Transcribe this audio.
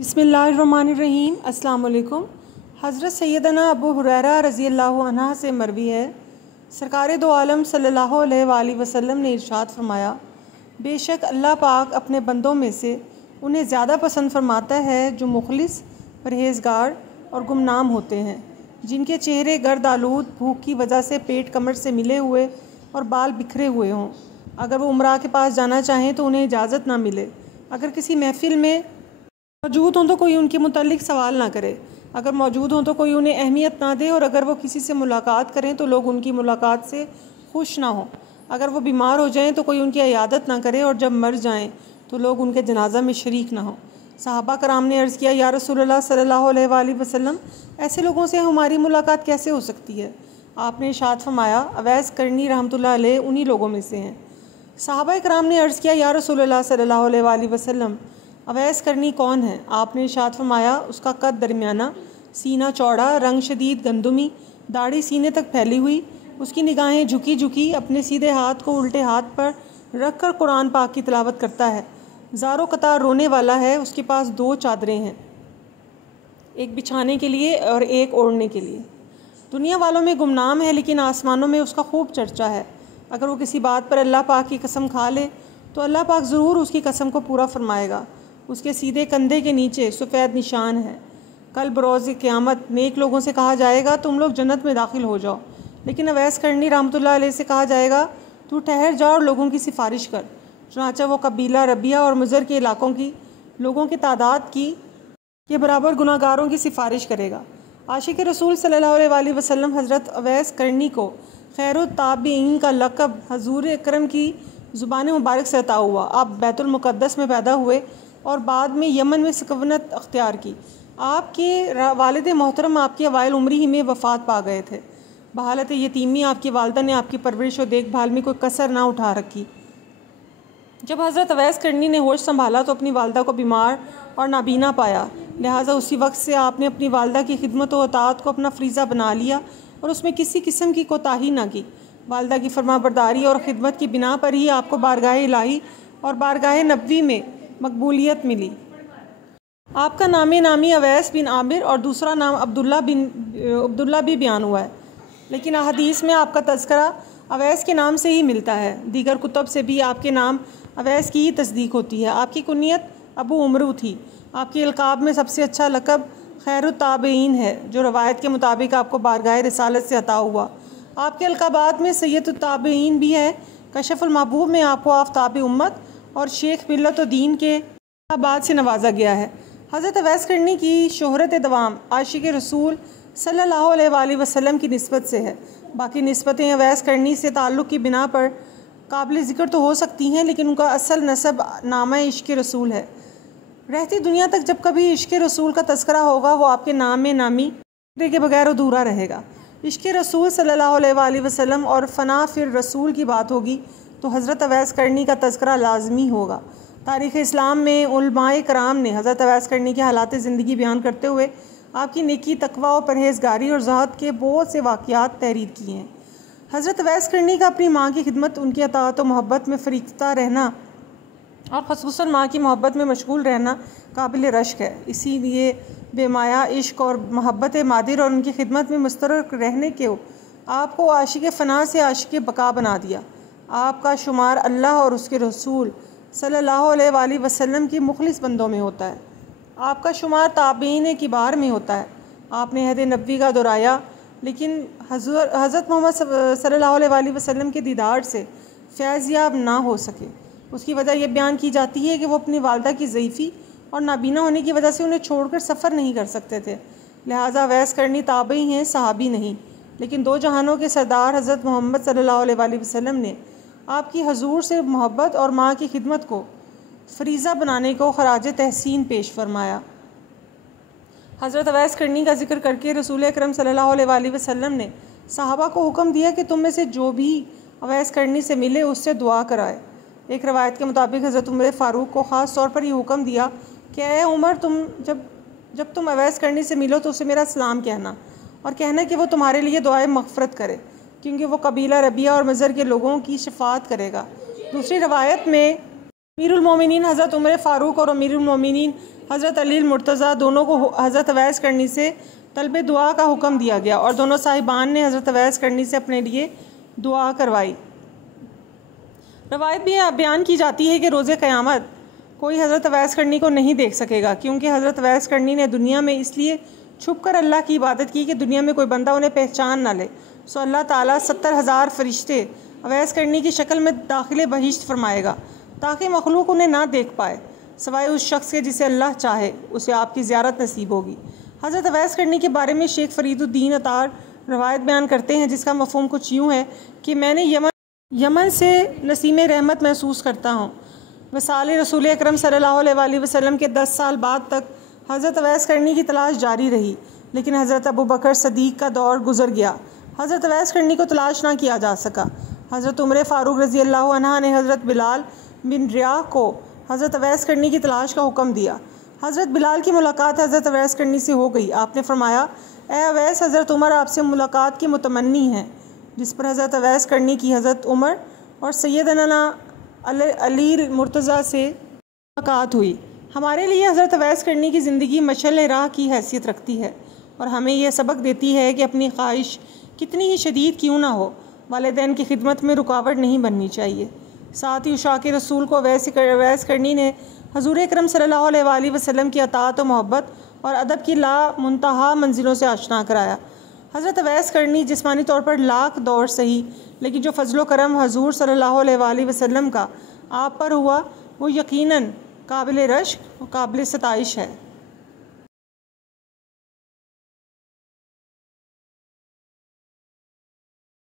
बिस्मिल्लाहिर्रहमानिर्रहीम। अस्सलाम वालेकुम। हज़रत सैयदना अबू हुरैरा रज़ी अल्लाह अन्हु से मरवी है, सरकार दो आलम सल्लल्लाहु अलैहि वसल्लम ने इरशाद फरमाया, बेशक अल्लाह पाक अपने बंदों में से उन्हें ज़्यादा पसंद फरमाता है जो मुखलिस, परहेज़गार और गुमनाम होते हैं, जिनके चेहरे गर्द आलूद भूख की वजह से पेट कमर से मिले हुए और बाल बिखरे हुए हों। अगर वो उमरा के पास जाना चाहें तो उन्हें इजाज़त ना मिले। अगर किसी महफिल में मौजूद हों तो कोई उनके मुतालिक सवाल ना करे। अगर मौजूद हों तो कोई उन्हें अहमियत ना दे। और अगर वो किसी से मुलाकात करें तो लोग उनकी मुलाकात से खुश ना हों। अगर वो बीमार हो जाएं तो कोई उनकी इयादत ना करे। और जब मर जाएं तो लोग उनके जनाजा में शरीक ना हों। सहाबा कराम ने अर्ज़ किया, या रसूलल्लाह सल्लल्लाहु अलैहि वसल्लम, ऐसे लोगों से हमारी मुलाकात कैसे हो सकती है? आपने इरशाद फरमाया, अवैस करनी रहमतुल्लाह अलैह उन्हीं लोगों में से हैं। सहाबा कराम ने अर्ज़ किया, या रसूलल्लाह सल्लल्लाहु अलैहि वसल्लम, अवैस करनी कौन है? आपने इरशाद फरमाया, उसका कद दरमियाना, सीना चौड़ा, रंग शदीद गंदुमी, दाढ़ी सीने तक फैली हुई, उसकी निगाहें झुकी झुकी, अपने सीधे हाथ को उल्टे हाथ पर रख कर कुरान पाक की तिलावत करता है, ज़ारो कतार रोने वाला है, उसके पास दो चादरें हैं, एक बिछाने के लिए और एक ओढ़ने के लिए। दुनिया वालों में गुमनाम है लेकिन आसमानों में उसका खूब चर्चा है। अगर वो किसी बात पर अल्लाह पाक की कसम खा ले तो अल्लाह पाक ज़रूर उसकी कसम को पूरा फरमाएगा। उसके सीधे कंधे के नीचे सफ़ेद निशान है। कल बरोज़ क़यामत नेक लोगों से कहा जाएगा, तुम लोग जन्नत में दाखिल हो जाओ, लेकिन अवैस करनी रहमतुल्लाह अलैह से कहा जाएगा, तू ठहर जा और लोगों की सिफारिश कर। चुनांचे वो कबीला रबिया और मुज़र के इलाकों की लोगों की तादाद की के बराबर गुनाहगारों की सिफारिश करेगा। आशिक रसूल सल्लल्लाहु अलैहि वसल्लम हज़रत अवैस करनी को खैरुत ताबीईन का लक़ब हज़ूर अकरम की ज़ुबान मुबारक से अता हुआ। आप बैतुल मुक़द्दस में पैदा हुए और बाद में यमन में सकवनत अख्तियार की। आपके वालिद मोहतरम आपकी अवाइल उम्र ही में वफ़ात पा गए थे। बहालत यतीमी आपकी वालदा ने आपकी परवरिश और देखभाल में कोई कसर ना उठा रखी। जब हज़रत अवैस करनी ने होश संभाला तो अपनी वालदा को बीमार और नाबीना पाया। लिहाजा उसी वक्त से आपने अपनी वालदा की खिदमत और अताअत को अपना फ़रीज़ा बना लिया और उसमें किसी किस्म की कोताही ना की। वालदा की फरमाबरदारी और ख़िदमत की बिना पर ही आपको बारगाह इलाही और बारगाह नबवी में मकबूलियत मिली। आपका नामी अवैस बिन आमिर और दूसरा नाम अब्दुल्ला भी बयान हुआ है, लेकिन अहदीस में आपका तज़किरा अवैस के नाम से ही मिलता है। दीगर कुतुब से भी आपके नाम अवैस की ही तस्दीक होती है। आपकी कुनियत अबू उमरू थी। आपकी अलकाब में सबसे अच्छा लक़ब खैरुत ताबीईन है, जो रवायत के मुताबिक आपको बारगाह रिसालत से अता हुआ। आपके अलकाबात में सैयदुत ताबीईन भी है। कशफुल महबूब में आपको आफ्ताब उम्मत और शेख मिल्लत दीन के बाद से नवाजा गया है। हज़रत अवैस करनी की शोहरत दवाम आशिक रसूल सल्लल्लाहु अलैहि वसल्लम की निस्बत से है। बाकी निस्बतें अवैस करनी से ताल्लुक़ की बिना पर काबिल ज़िक्र तो हो सकती हैं, लेकिन उनका असल नसब नामा इश्क़ रसूल है। रहती दुनिया तक जब कभी इश्क़ रसूल का तज़किरा होगा वो आपके नाम में नामी के बगैर अधूरा रहेगा। इश्क़ रसूल सल्लल्लाहु अलैहि वसल्लम और फ़ना फिर रसूल की बात होगी तो हज़रत अवैस करनी का तज़किरा लाजमी होगा। तारीख़ इस्लाम में उलमाए कराम ने हज़रत अवैस करनी के हालात ज़िंदगी बयान करते हुए आपकी नेकी, तकवा और परहेज़गारी और ज़हद के बहुत से वाक़यात तहरीर किए हैं। हज़रत अवैस करनी का अपनी माँ की खिदमत, उनकी अताअत व मोहब्बत में फ़रीक़ता रहना और ख़ुसूसन माँ की मोहब्बत में मशगूल रहना काबिल रश्क है। इसीलिए बेमाया इश्क और मोहब्बत मादिर और उनकी खिदमत में मुस्तरक रहने के आपको आशिक फ़ना से आशिक बका बना दिया। आपका शुमार अल्लाह और उसके रसूल सल्लल्लाहु अलैहि वसल्लम की मुखलिस बंदों में होता है। आपका शुमार ताबीन किबार में होता है। आपने अहद नबवी का दोहराया, लेकिन हज़रत मोहम्मद सल्लल्लाहु अलैहि वसल्लम के दीदार से फैज़याब ना हो सके। उसकी वजह यह बयान की जाती है कि वो अपनी वालदा की ज़ईफ़ी और नाबीना होने की वजह से उन्हें छोड़कर सफ़र नहीं कर सकते थे। लिहाजा अवैस करनी ताबई हैं, सहाबी नहीं। लेकिन दो जहानों के सरदार हज़रत मोहम्मद सल्लल्लाहु अलैहि वसल्लम ने आपकी हजूर से मोहब्बत और माँ की खिदमत को फ़रीज़ा बनाने को खराज तहसीन पेश फरमाया। हज़रत अवैस करनी का जिक्र करके रसूल अकरम सल्लल्लाहु अलैहि वसल्लम ने सहाबा को हुक्म दिया कि तुम में से जो भी अवैस करनी से मिले उससे दुआ कराए। एक रवायत के मुताबिक हज़रत उमर फ़ारूक को ख़ास तौर पर यह हुक्म दिया कि ए उमर, तुम जब तुम अवैस करनी से मिलो तो उसे मेरा सलाम कहना और कहना कि वो तुम्हारे लिए दुआए मग़फ़रत करे, क्योंकि वो कबीला रबिया और मज़र के लोगों की शफ़ाअत करेगा। दूसरी रवायत में अमीरुल मोमिनीन हज़रत उमर फ़ारूक और अमीरुल मोमिनीन حضرت علی المرتضیٰ دونوں کو حضرت اویس کرنی سے طلب دعا کا حکم دیا گیا اور دونوں صاحبان نے حضرت اویس کرنی سے اپنے لیے دعا کروائی۔ روایت بھی بیان کی جاتی ہے کہ روز قیامت کوئی حضرت اویس کرنی کو نہیں دیکھ سکے گا، کیونکہ حضرت اویس کرنی نے دنیا میں اس لیے چھپ کر اللہ کی عبادت کی کہ دنیا میں کوئی بندہ انہیں پہچان نہ لے، سو اللہ تعالیٰ 70,000 فرشتے اویس کرنی کی شکل میں داخل بہشت فرمائے گا تاکہ مخلوق انہیں نہ دیکھ پائے سوائے اس شخص کے جسے اللہ چاہے اسے آپ کی زیارت نصیب ہوگی۔ حضرت اویس کرنی کے بارے میں شیخ فرید الدین اطار روایت بیان کرتے ہیں جس کا مفہوم کچھ یوں ہے کہ میں نے یمن سے نسیم رحمت محسوس کرتا ہوں۔ وصال رسول اکرم صلی اللہ علیہ وآلہ وسلم کے 10 سال بعد تک حضرت اویس کرنی کی تلاش جاری رہی، لیکن حضرت ابوبکر صدیق کا دور گزر گیا، حضرت اویس کرنی کو تلاش نہ کیا جا سکا۔ حضرت عمر فاروق رضی اللہ عنہ نے حضرت بلال بن ریاح کو حضرت اویس کرنی کی تلاش کا حکم دیا۔ حضرت بلال کی ملاقات حضرت اویس کرنی سے ہو گئی۔ آپ نے فرمایا، اے اویس، حضرت عمر آپ سے ملاقات کی متمنی ہیں، جس پر حضرت اویس کرنی کی حضرت عمر اور سیدنا علی المرتضیٰ سے ملاقات ہوئی۔ ہمارے لیے حضرت اویس کرنی کی زندگی مشعل راہ کی حیثیت رکھتی ہے اور ہمیں یہ سبق دیتی ہے کہ اپنی خواہش کتنی ہی شدید کیوں نہ ہو، والدین کی خدمت میں رکاوٹ نہیں بننی چاہیے۔ ساتھ ہی عشاق رسول کو اویس کرنی نے حضور اکرم صلی اللہ علیہ وآلہ وسلم کی اطاعت و محبت اور ادب کی لا منتہا منزلوں سے آشنا کرایا۔ حضرت اویس کرنی جسمانی طور پر لاکھ دور سہی، لیکن جو فضل و کرم حضور صلی اللہ علیہ وآلہ وسلم کا آپ پر ہوا وہ یقیناً قابل رشک و قابل ستائش ہے۔